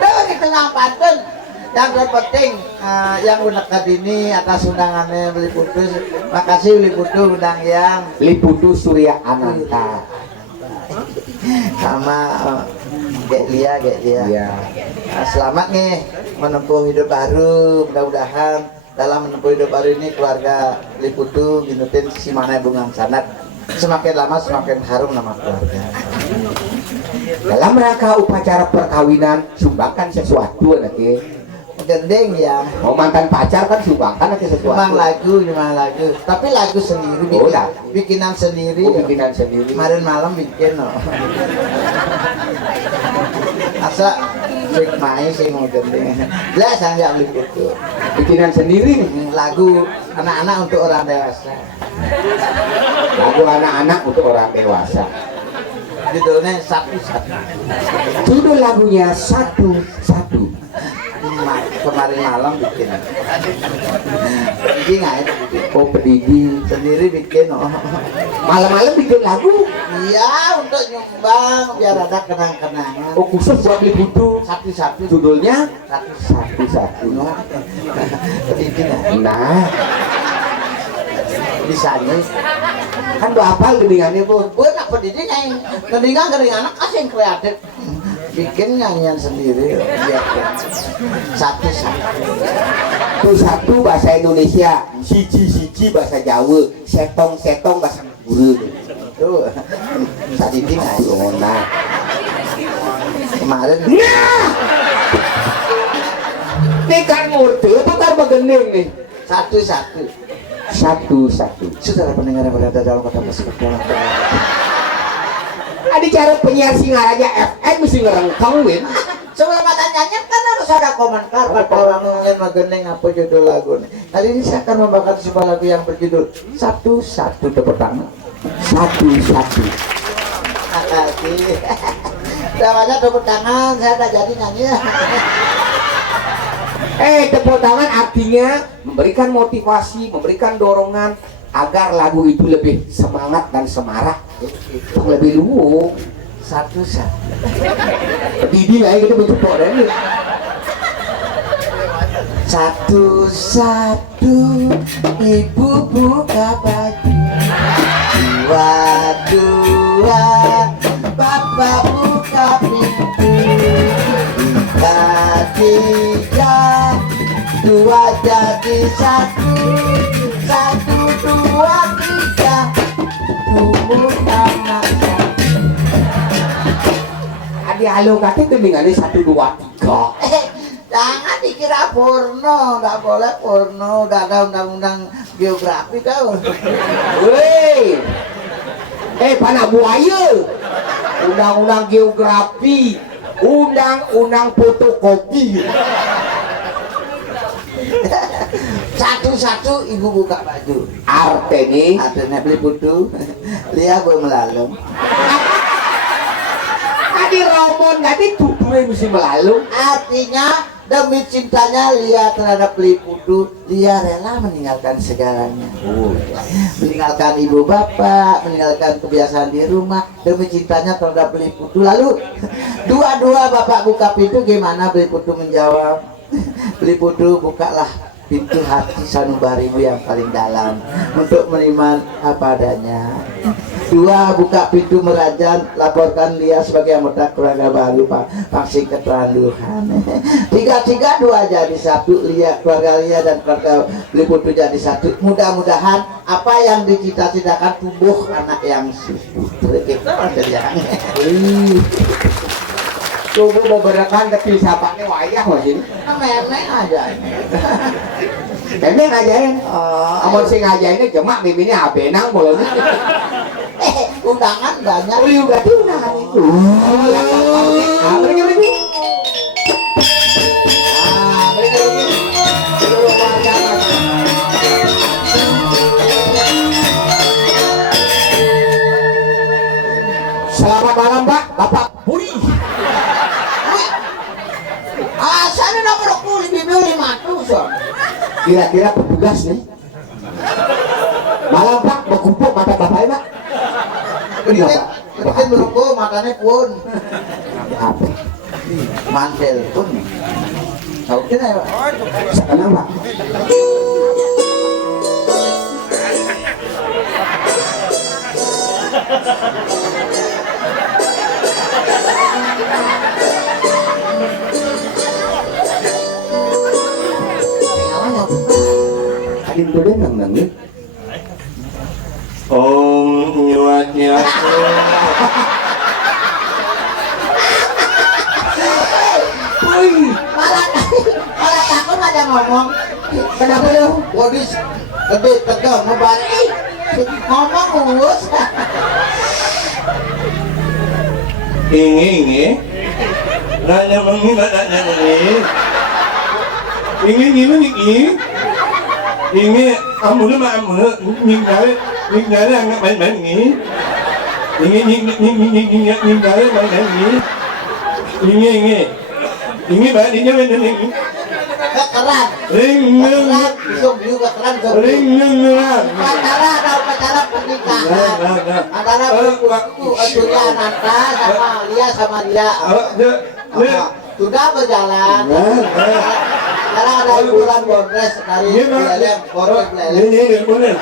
Tuh di tengah pantun. Yang terpenting yang unek ini atas undangannya Beli Putus. Makasih Beli Putus undang yang Liputu Surya Ananta. sama Gek Lia. Iya. Selamat nih menempuh hidup baru. Mudah-mudahan dalam menempuh hidup baru ini keluarga Beli Putus ginutin si mana bungang sanat. Semakin lama semakin harum nama keluarga. Dalam rangka upacara perkawinan sumbangkan sesuatu nanti. Gendeng ya. Mau mantan pacar kan sumbangkan nanti sesuatu. Memang lagu. Tapi lagu sendiri Oh, lah. bikinan sendiri. Oh, bikinan sendiri. Kemarin malam bikin loh. Asa sing main sing mau gendeng. Lah saya Beli Putu. Bikinan sendiri nih. Lagu anak-anak untuk orang dewasa. Lagu anak-anak untuk orang dewasa. Judulnya satu-satu. Judul lagunya satu-satu. Kemarin malam bikin. Ini nggak ya? Oh, pedidi. Sendiri bikin. Oh. Malam-malam bikin lagu. Iya, untuk nyumbang biar ada kenang-kenangan. Oh, khusus buat Liputu. Satu-satu. Judulnya Satu-satu. Pedidi nggak? Nah, Bisanya. kan gua hafal geningannya bu. Gue nak pedidi yang keringan asing kreatif. Bikin nyanyian sendiri. Biar satu-satu. Satu bahasa Indonesia, siji bahasa Jawa, setong bahasa Guru. Tuh. Pedidi nggak? Oh, nah. Kemarin. Ini kan murti, apa kan begening nih? Satu-satu. Satu-satu. Saudara pendengar yang berada dalam kota Pesekolah. Ada cara penyiar Singaraja FM mesti ngerengkang, Win. Sebelum ada nyanyi kan harus ada komentar. Kalau orang ngeliat magening apa judul lagu nih. Kali ini saya akan membawakan sebuah lagu yang berjudul Satu-Satu. Tepuk tangan. Satu-satu. Makasih. Namanya tepuk tangan. Saya tak jadi nyanyi. Tepuk tangan artinya memberikan motivasi, memberikan dorongan agar lagu itu lebih semangat dan semarak, lebih luwung. Satu-satu. Didi lah kita berjumpa dan ini. Satu-satu ibu buka baju. Dua-dua bapak buka pintu. Tiga, dua jadi satu. Satu, dua, tiga. Tumbuh anak. Adi halo kata kedengarannya 1, 2, 3. Jangan dikira porno, nggak boleh porno, nggak ada undang-undang geografi kau. Woi, panak buaya, undang-undang geografi, undang-undang fotokopi. Satu-satu ibu buka baju. Artinya Beli putu, lihat gue melalui. Adi romon nanti tuturnya mesti melalui. Artinya demi cintanya Lia terhadap Beli Putu, Lia rela meninggalkan segalanya. Meninggalkan ibu bapak, meninggalkan kebiasaan di rumah demi cintanya terhadap Beli Putu. Lalu dua-dua bapak buka pintu, gimana Beli Putu menjawab? Beli Putu bukalah pintu hati sanubarimu yang paling dalam untuk menerima apa adanya. 2. Buka pintu merajan, laporkan Lia sebagai anggota keluarga baru vaksin keterlaluan. 3 2 jadi satu, Lia, keluarga Lia dan keluarga Beli Putu jadi satu. Mudah-mudahan apa yang dicita-citakan tumbuh anak yang susu. Kita masih yang Tunggu mau berekan tapi sapaknya wayah masih. memang aja. Memang ngajain. Amun sing ngajainnya cuma bibinya abenang boleh. Undangan banyak. Oh, juga tuh undangan itu. Beri. Selamat malam, Pak. Bapak Budi. Sana nomor kulit bibir 500. Kira-kira petugas nih. Malam, Pak, berkumpul mata bapaknya, Pak. Ini apa? Mungkin merokok matanya pun Apa? mantel pun. Tahu kita ya, Pak? Sekarang, Pak. Adin tuh deh nang nih. Om nyuatnya. Malah takut ada ngomong. Kenapa lu? Wadis gede tegang mau balik. Ngomong urus. Ingi nanya mengi nanya mengi ingi amul ma amul ninggal ang main mengi ninggal main mengi ingi ba di nyawa nini Kekeran. ring Isong biu kekeran. Pacara pernikahan. Antara buku Surya Ananta sama Lia sama dia. Sudah berjalan. Sekarang ada bulan Bondres dari Beleleng, Bondres Beleleng.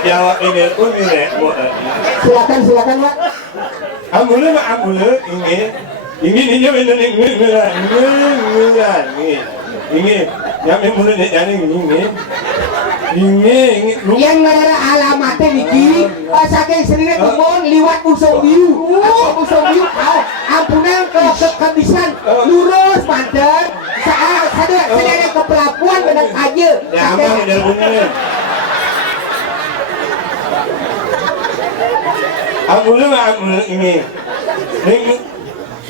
Jawab ini pun ini. Silakan, Pak. Amul ma amul ingi yang memulai jadi ini Yang ngarara alamatnya Niki, saking seringnya kemon liwat Usong Biu, ampunan kebisan lurus mantan, sadar ke pelabuhan benar aja. ya abang udah punya amul ma amul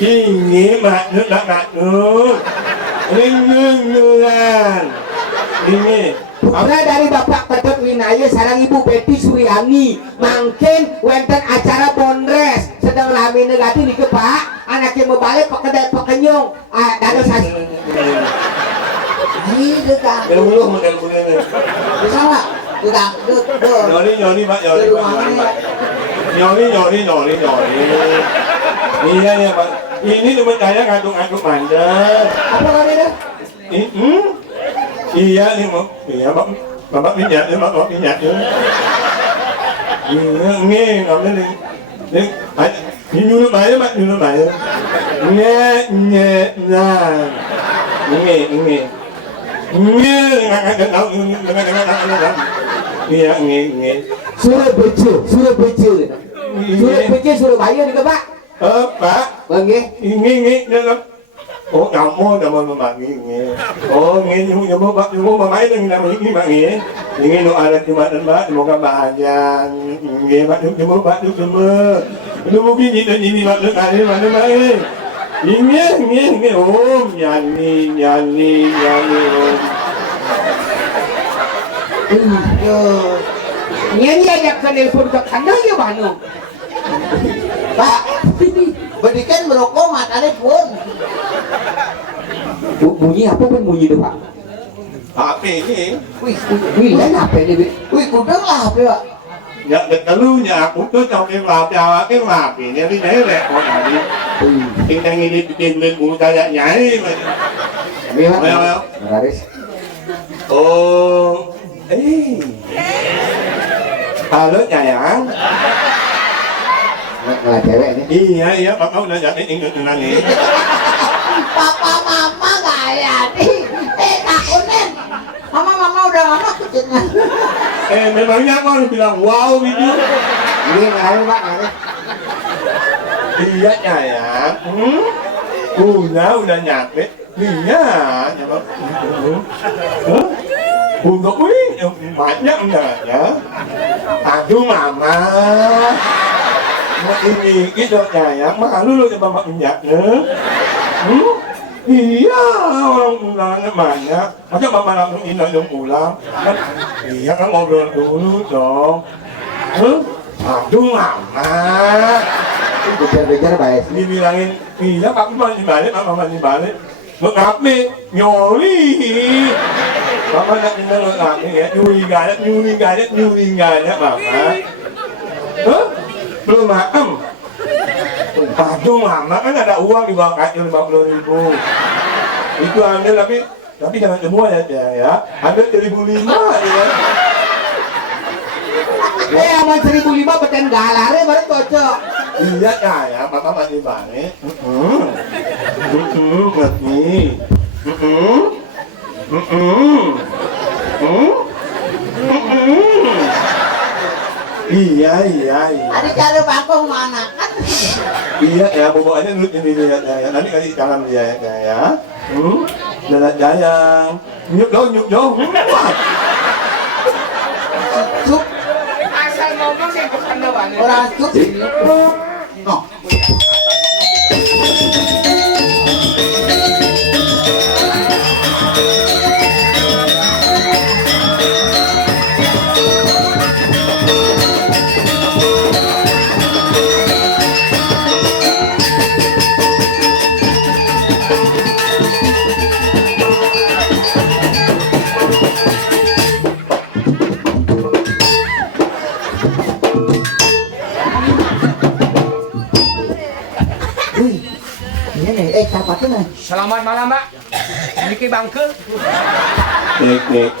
ini maknun ringan ini Putra dari Bapak Ketut Winaya sarang Ibu Betty Suryani mangkin wenten acara Bondres sedang lami negati di Pak anaknya mau balik pekedai pekenyong dados Ini dekat. dulu model Bisa nggak? Dekat. nyori pak nyori iya ya pak ini teman saya ngaduk mandat apa namanya iya nih mau iya bapak minyak ya iya nih ngambil nih nyuruh bayar mak nyuruh bayar nah ini iya Surabaya Surabaya nih Pak Pak bangge ini dalam oh kamu nama ini oh ini nyoba pak nyoba main dengan nama ini pak ini no ada di mana mbak semoga bahagia ini pak nyoba pak nyoba mungkin ini pak kali mana main ini om nyanyi om nyanyi aja ke telepon ke kandang ya Banu Pak, berikan merokok matanya pun. bunyi apa pun bunyi itu Pak apa ini wih lain apa ini Wih, kudang lah, Pak. ya dekat lu nya aku tuh trong cái vào chào cái vào thì nhà đi đấy lẹ con nào đi Tingnan ngilip-ngilip mo kaya nyai. Tapi Pak, Well. Haris. Oh, halo Nyayang. Malah cewek nih. Iya, mau nanya ingat nanya. Papa mama gaya nih. Takutin. Mama udah lama kucingnya. Memangnya aku bilang wow gitu. Ini ngaruh Pak, Haris. Iya Nyayang. Udah nyampe. Iya, coba. Untuk ini banyak enggaknya. Aduh mama. Ini gitu Nyayang, malu lu coba minyaknya. Iya, orang undangannya banyak. Masa mama langsung ini dong pulang? Kan, iya kan ngobrol dulu dong. Aduh mama. Kejar-kejar baik. Dibilangin, iya papi masih balik, mama masih balik. Mengapi, nyoli. Mama nak tinggal mengapi ya, nyuri galet, mama. Belum makan. Aduh mama, kan ada uang di bawah kaki 50.000. Itu ambil tapi jangan semua ya. Ambil 1.500 ya. Aman 1.500 beten galare baru cocok. Iya ya, mama masih balik. Ngerti. Iya. Ada cara bangkong mana kan? Iya ya, bobo aja dulu ini lihat ya. Nanti kasih tangan dia ya. Dalat jayang. Nyuk jauh. Cuk, Asal ngomong sih bukan banget. orang cuk. No. Ini kapatnya. Selamat malam, Pak. Niki Bangke. Nek.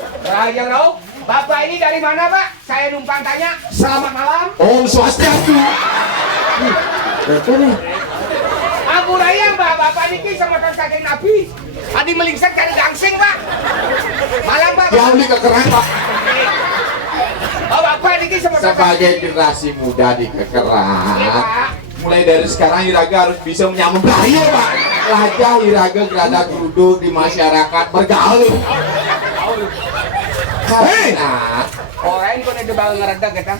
Yang tahu? Bapak ini dari mana, Pak? Saya numpang tanya. Selamat malam. Om Swastiastu. Betul nih. Aku rayang, Pak. Bapak niki sama kakek Nabi. Adi melingsat cari gangsing, Pak. Malam, Pak. Yang di kekeran Pak. Oh, Bapak niki sama Sebagai generasi muda di Iya, kekeran, Pak. mulai dari sekarang Iraga harus bisa menyambung bahaya Pak. Lajah Iraga gerada geruduk di masyarakat bergaul. Karena Orang ini kok ada bang ngeredak, kita.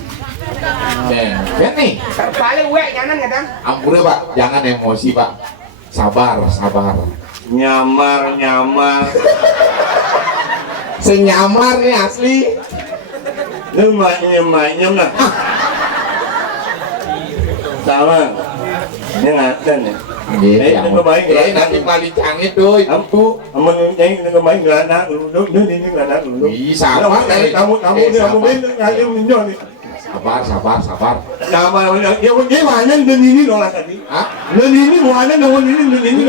Ben nih, Terpaling wek nyanan, kita. ampun Pak, jangan emosi Pak. Sabar. Nyamar. Senyamar nih asli. Lemaknya lah. Sama. Ini ngaten ya. Iya, Ini kebaik nanti paling canggih tuh itu. Amun yang ini kebaik gelana dulu. Ini gelana dulu. Bisa Kamu Pak. ngalir minyak nih. Sabar. Nama ya mana dan ini nolak tadi. Hah? Dan ini mana dan ini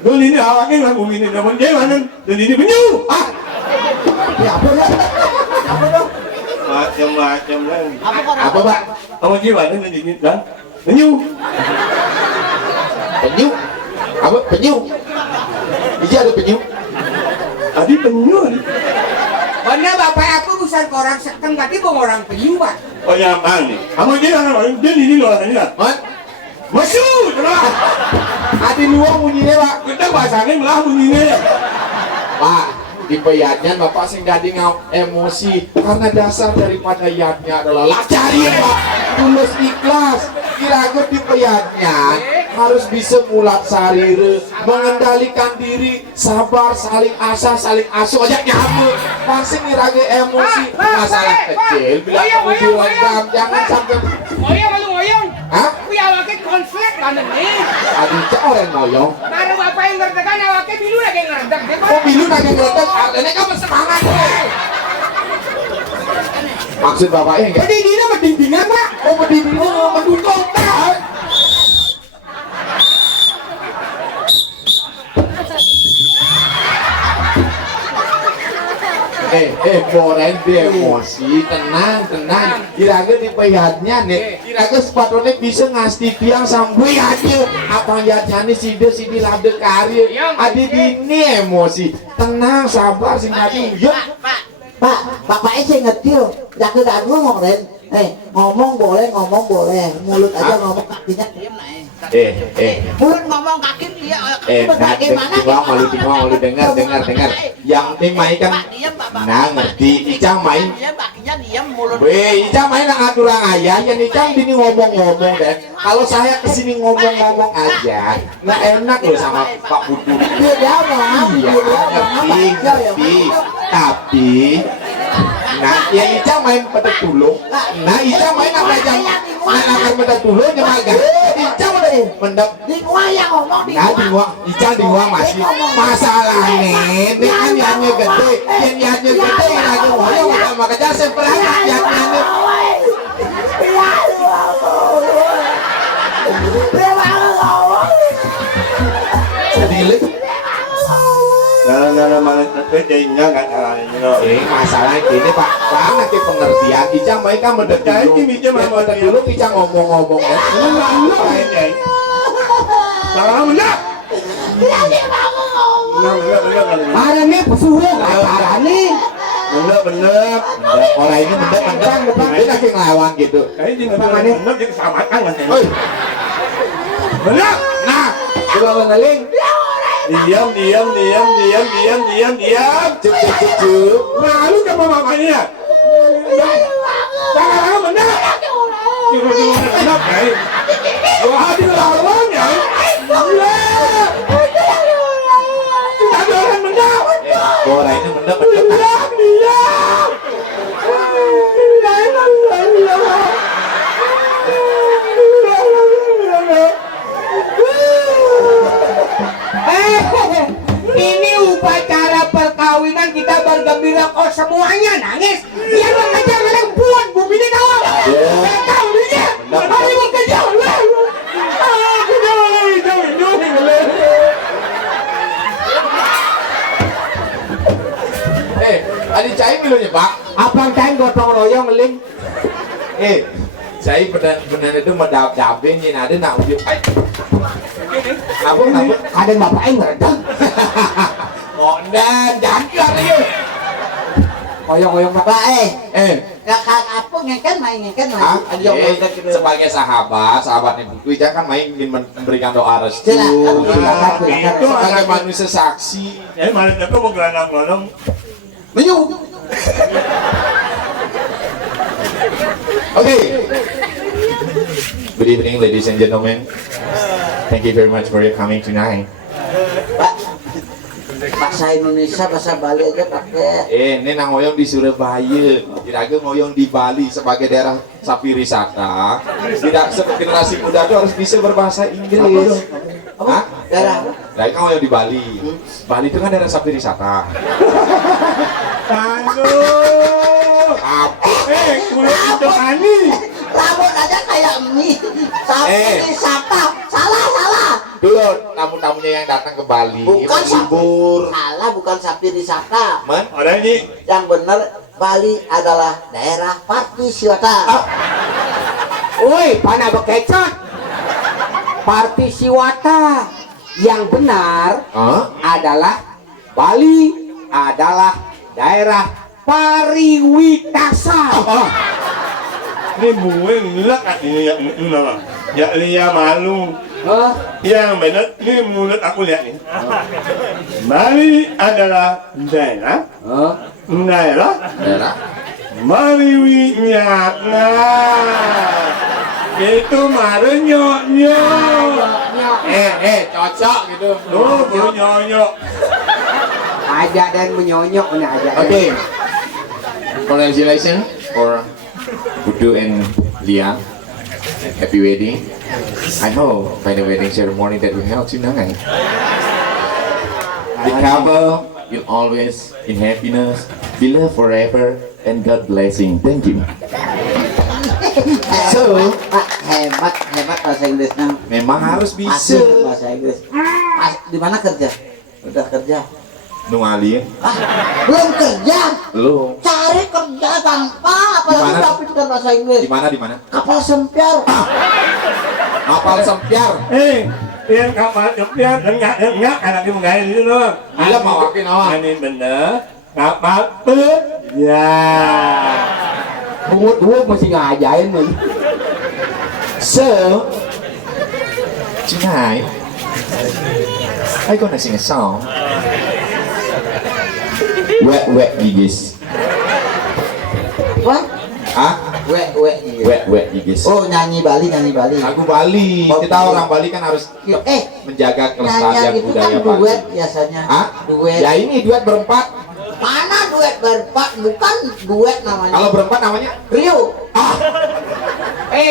dan ini awaknya nggak mau ini dan mana dan ini penyu. Ya apa ya? Macam-macam lah. Apa Pak? Kamu gimana dan ini dan penyu. Penyu? Apa penyu? Iya ada penyu. Tadi penyu. Bener, Bapak aku bukan orang sekeng, tadi bang orang penyu, Pak. Oh ya mang nih. Kamu gimana dan ini nolak tadi lah. Man, Masuk lah. hati luang bunyinya Pak. Kita bahasanya malah bunyinya. Pak, di peyatnya Bapak sing gading emosi karena dasar daripada yatnya adalah lacari Pak. Tulus ikhlas. Kira-kira di peyatnya harus bisa mulat sarire, mengendalikan diri, sabar, saling asa, saling asuh aja nyambung. Pasti ngirage emosi, masalah kecil bila kemudian jangan sampai. Ngoyong. Hah? Aku ya awaknya konflik lah nih. Aduh, cak orang ngoyong. Baru Bapak yang ngerdekan awaknya bilu lagi ngerdek deh, Pak. Oh, bilu nanya ngeretek, ini kamu semangat. Maksud bapaknya enggak? Berdindingnya berdindingan Pak. Oh, berdindingnya mendukung Pak. Boren dia emosi, tenang. Kira-kira di payatnya nih, kira-kira sepatutnya bisa ngasih tiang sampai aja. Apa jatnya nih sidi lade karya. Adi dini emosi, tenang, sabar sing tadi. Yuk, Pak, bapaknya sih ngerti loh. Jangan ganggu ngomong Ren. Ngomong boleh, mulut aja ngomong kakinya. Mulut ngomong kaki dia. malu dengar. Yang penting main kan, nah ngerti. Icang main. Dia kakinya diam mulut. Icang main ngatur orang ayah, ya Icang dini ngomong deh. Kalau saya kesini ngomong aja, nggak enak loh sama Pak Putu. Dia mau. Iya, ngerti. Tapi, nah ya Icang main petek tulung. Nah Icang main apa aja? Nah akan petek tulung cuma agak. Icang udah mendap. Di gua yang ngomong di Nah Icang di gua masih masalahnya. Ini kan yanya gede, yanya gede lagi ngomong makanya saya perangkat yanya. Sedih. Gara-gara malah jadinya nggak caranya. Masalah ini Pak, karena ke pengertian Icang mereka mendekat dulu Icang ngomong ya. Salah benar. Ada nih pesuruh, ada nih. Bener. Orang ini mendek dia lagi ngelawan gitu. Kayak dia bener dia keselamatan kan. Bener. Nah, coba ngeling. Diam. Cuk. Malu sama mamanya. Jangan bener. Bener kayak. Wah, dia lawan ya. Ada orang bener. Orang ini mendek. Ini upacara perkawinan kita bergembira kok semuanya nangis. Biar bekerja mereka buat bumi ini kawan. Tahu dia. Mari bekerja. Adik cai milunya Pak. Abang kain gotong royong ling. Cai benar itu medap-dabin yin ada nak ujuk. Nabuk. Ada bapak yang ngeredang. Mondan, jangan yuk. Oyong-oyong bapak Kakak apa ngeken main. Sebagai sahabatnya Buku Icang kan main ingin memberikan doa restu. Silakan. Sebagai manusia saksi. Ya malah itu mau gelanang-gelanang. Menyu. Okay. Good evening, ladies and gentlemen. Thank you very much for your coming tonight. Pak, bahasa Indonesia, bahasa Bali aja pakai. Ini nang ngoyong di Surabaya, kira-kira ngoyong di Bali sebagai daerah sapi wisata. Tidak seperti generasi muda itu harus bisa berbahasa Inggris. Hah? Daerah. Dari kan ngoyong di Bali. Bali itu kan daerah sapi wisata. Aduh. Apa? Kulit itu ani. Rambut aja kayak mie. Sapi wisata. Salah. Dulu tamu-tamunya yang datang ke Bali Bukan libur. Salah, bukan sapi wisata. Man? Orang ini. Yang benar Bali adalah daerah pariwisata. Woi, pana bekecot. Partisiwata. Yang benar adalah Bali adalah daerah pariwitasa. Ini bunga ngelak ini ya Lia malu. Yang benar ini mulut aku lihat nih. Bali adalah daerah pariwisata. Itu marenyo. Cocok gitu. Oh, nyonyok. Aja dan menyonyok nih aja. Okay. Congratulations for Budu and Lia. Happy wedding. I hope by the wedding ceremony that we held tonight, the couple will always in happiness, be loved forever, and God blessing. Thank you. So, Pak, hebat bahasa Inggrisnya. memang harus bisa. Asik bahasa Inggris. Di mana kerja? Udah kerja. Nungalin. Belum kerja. Belum. Cari kerja gampang, apalagi Dimana? udah pintar bahasa Inggris. Di mana? Kapal sempiar. Kapal sempiar. Yang kapal sempiar enggak anak ibu gaya itu loh. Iya mau wakin awak. Ini bener. Kapal put. Ya. Bungut masih ngajain lagi. So, tonight, I gonna sing a song. Wet gigis. Wah, Ah? gitu. Wet gigis. Oh, nyanyi Bali. Lagu Bali. Kita orang Bali kan harus menjaga kelestarian Nyanyi itu budaya kan Bali. duet biasanya. Hah? Duet. Ya ini duet berempat. Mana duet berempat? Bukan duet namanya. Kalau berempat namanya Rio.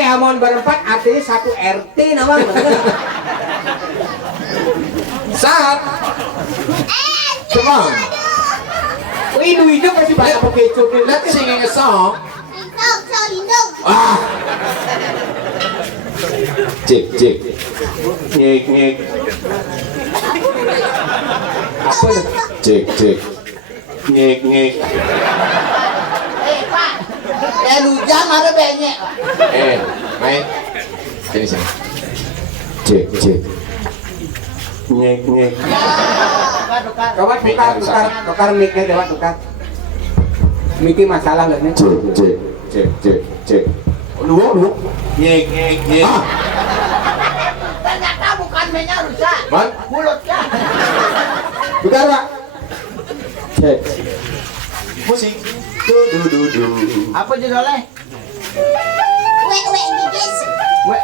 Amon berempat artinya satu RT namanya. saat. Come on. Itu pasti banyak pakai itu. Let's singing a song. Lindung. Ah. Cek. Ngek. Apa tuh? Cek. Ngek. Pak. Lujang ada banyak. Main. Sini. Cek. Ngek. Coba tukar mic-nya, coba tukar. Mic-nya masalah nggak nih? Cek. Lu. Ngek. Ternyata bukan mainnya rusak. Man. Mulutnya. Tukar, Pak. Cek. Musik. Du. Apa judulnya? Wek gigis. Wek.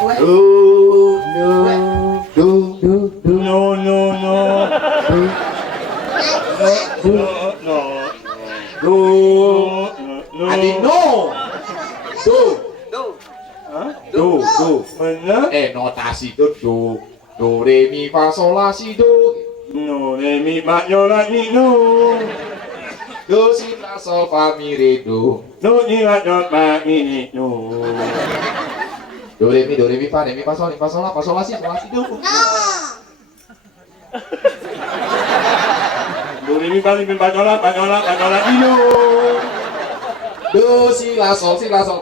No. Adi no. Do. Bener? Notasi itu do re mi fa sol la si do. No, re mi fa yo la ni no. Do si la sol fa mi re do. No ni la yo ma ni no. Do re mi fa sol la si do. No. Do re mi fa yo la ni no. Do si la sol fa la sol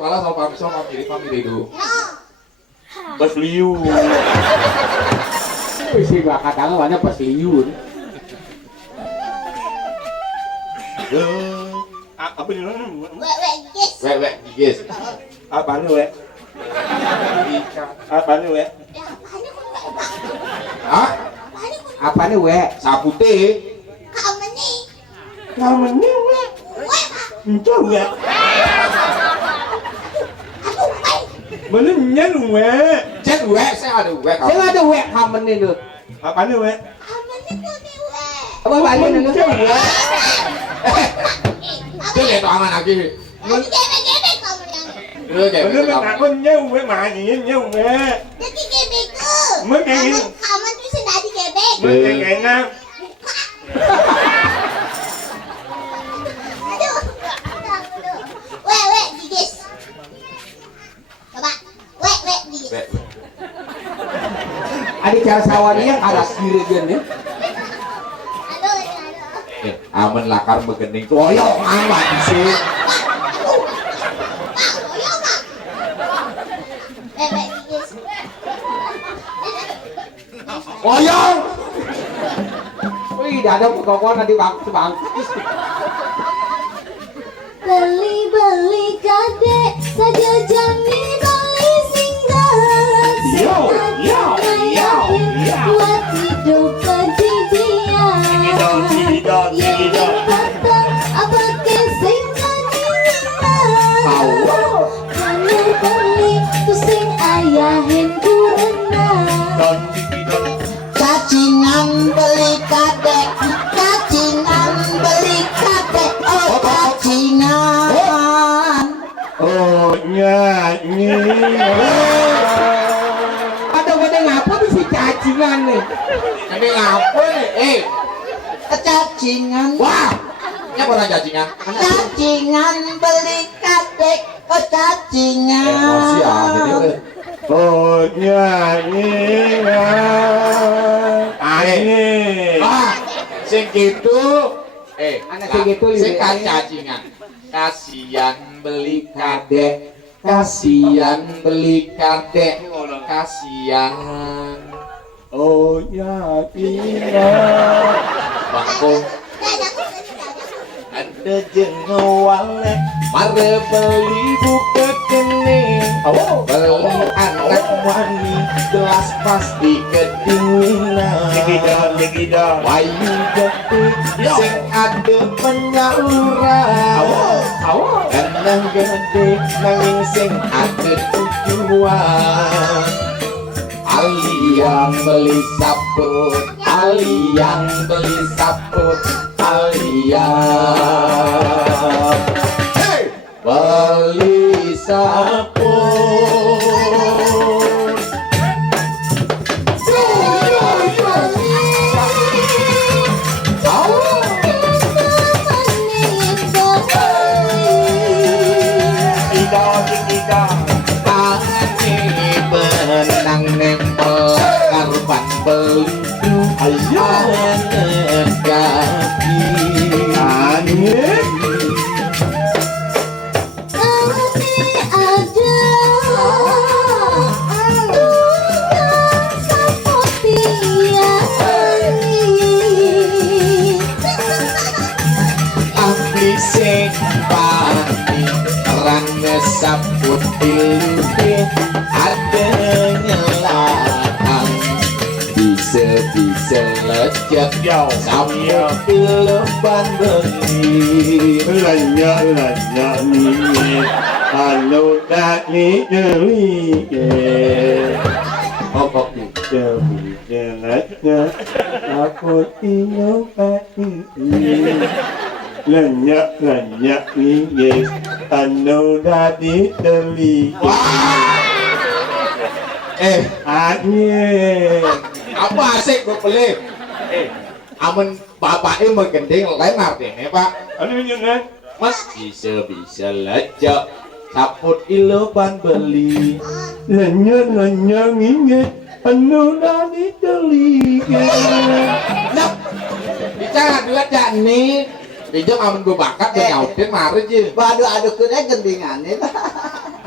fa mi re do. No. Bas liu. Isi katanya banyak pas liur. Apa ni? Wek gigis. Wek gigis. Apa ni we? Apa ni we? Ya, apanya kok enggak, Pak? Hah? Apanya kok Apa nih wek? Sapute. kamu nih? Kamu ni we? Wek, Pak. Entah we. Aduh, wek. Mana nyen we? Cek wek, saya ada wek. Saya nggak ada wek kamen nih tuh. Apa ni we? Kamu nih tuh nih, wek. Apa balik nih tuh? Cek itu aman lagi. Lagi gebek-gebek kamu yang. Lu kayak Mana nak aku nyen we mana nyen we? Jadi gebek ke. Mungkin. Kamu tuh sudah digebek. Mungkin enak. Aduh. Wek gigis. Coba. Wek gigis. Ada cara sawannya ada kiri dia nih. Aduh. Aman lakar begening tuh. Oyok aman sih. Oyong. Wih, ada pokoknya nanti bang. Beli kadek saja jami beli singgah. Yo. Buat hidup kejadian. Yang kata apa kesingkat hanya beli pusing ayahin kurena. Cacingan beli kadek. Oh, cacingan. Oh, nyanyi. Ada ngapa tuh si cacingan nih? Ini ngapa nih? Cacingan. Wah. Ini orang cacingan. Cacingan beli kadek. Oh, cacingan. Emosi aja. Oh, nyanyi. Ini. Sing gitu Anak segitu sing liriknya. cacingan. Kasihan beli kadek, kasihan beli kadek, kasihan. Oh ya ingat. Bangkong Gak ada aku, gak ada. ada jengwale, mare beli buka kening. Beli anak wani gelas pasti kedinginan. Jegida. Wayu detik sing ade penyaluran. Enang gede nanging sing ade tujuan. Ali yang beli saput, Ali yang beli saput, Ali yang beli saput. Jegida. Tangannya benang nempel karuban beli aneh kaki. Abdi sing pati terang ngesaput dilute ada nyelatan bisa lecet saput dileban beli. Lanya ni. Halo tak ni jeli. Oh kopi. Jeli jelasnya. Aku tinggal pati. Lanya ni. Halo tak ni jeli. Apa asik gue beli? Amun bapaknya menggending lenar deh, Pak. Aduh jangan. Mas bisa lecet saput ileban beli. Lanya inget. Halo tak ni jeli. Nah, bicara dua cak nih. Pinjam amun gue bakat gue nyautin mari aja. Waduh kuda gendingannya.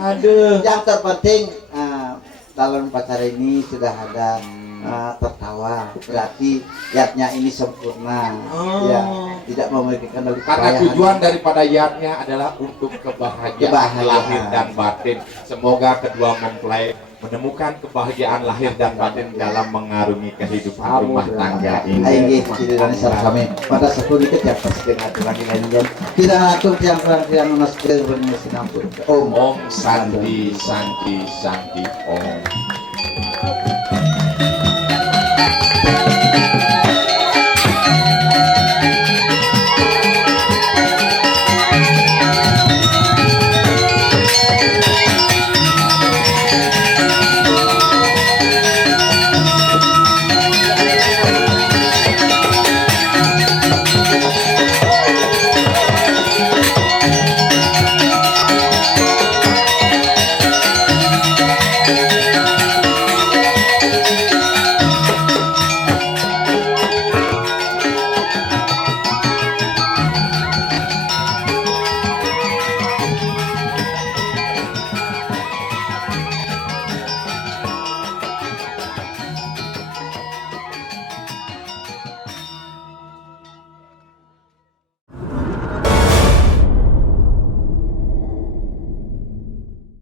Aduh. Yang terpenting dalam pacar ini sudah ada tertawa, berarti yatnya ini sempurna. Ya, tidak memikirkan dari Karena tujuan daripada yatnya adalah untuk kebahagiaan lahir dan batin. Semoga kedua mempelai menemukan kebahagiaan lahir dan batin dalam mengarungi kehidupan rumah tangga ini. Ayo kita sama-sama pada satu dikit ya pas dengan lagi lainnya. Kita atur yang perang mas ke bernisinampur. Om Santi Om.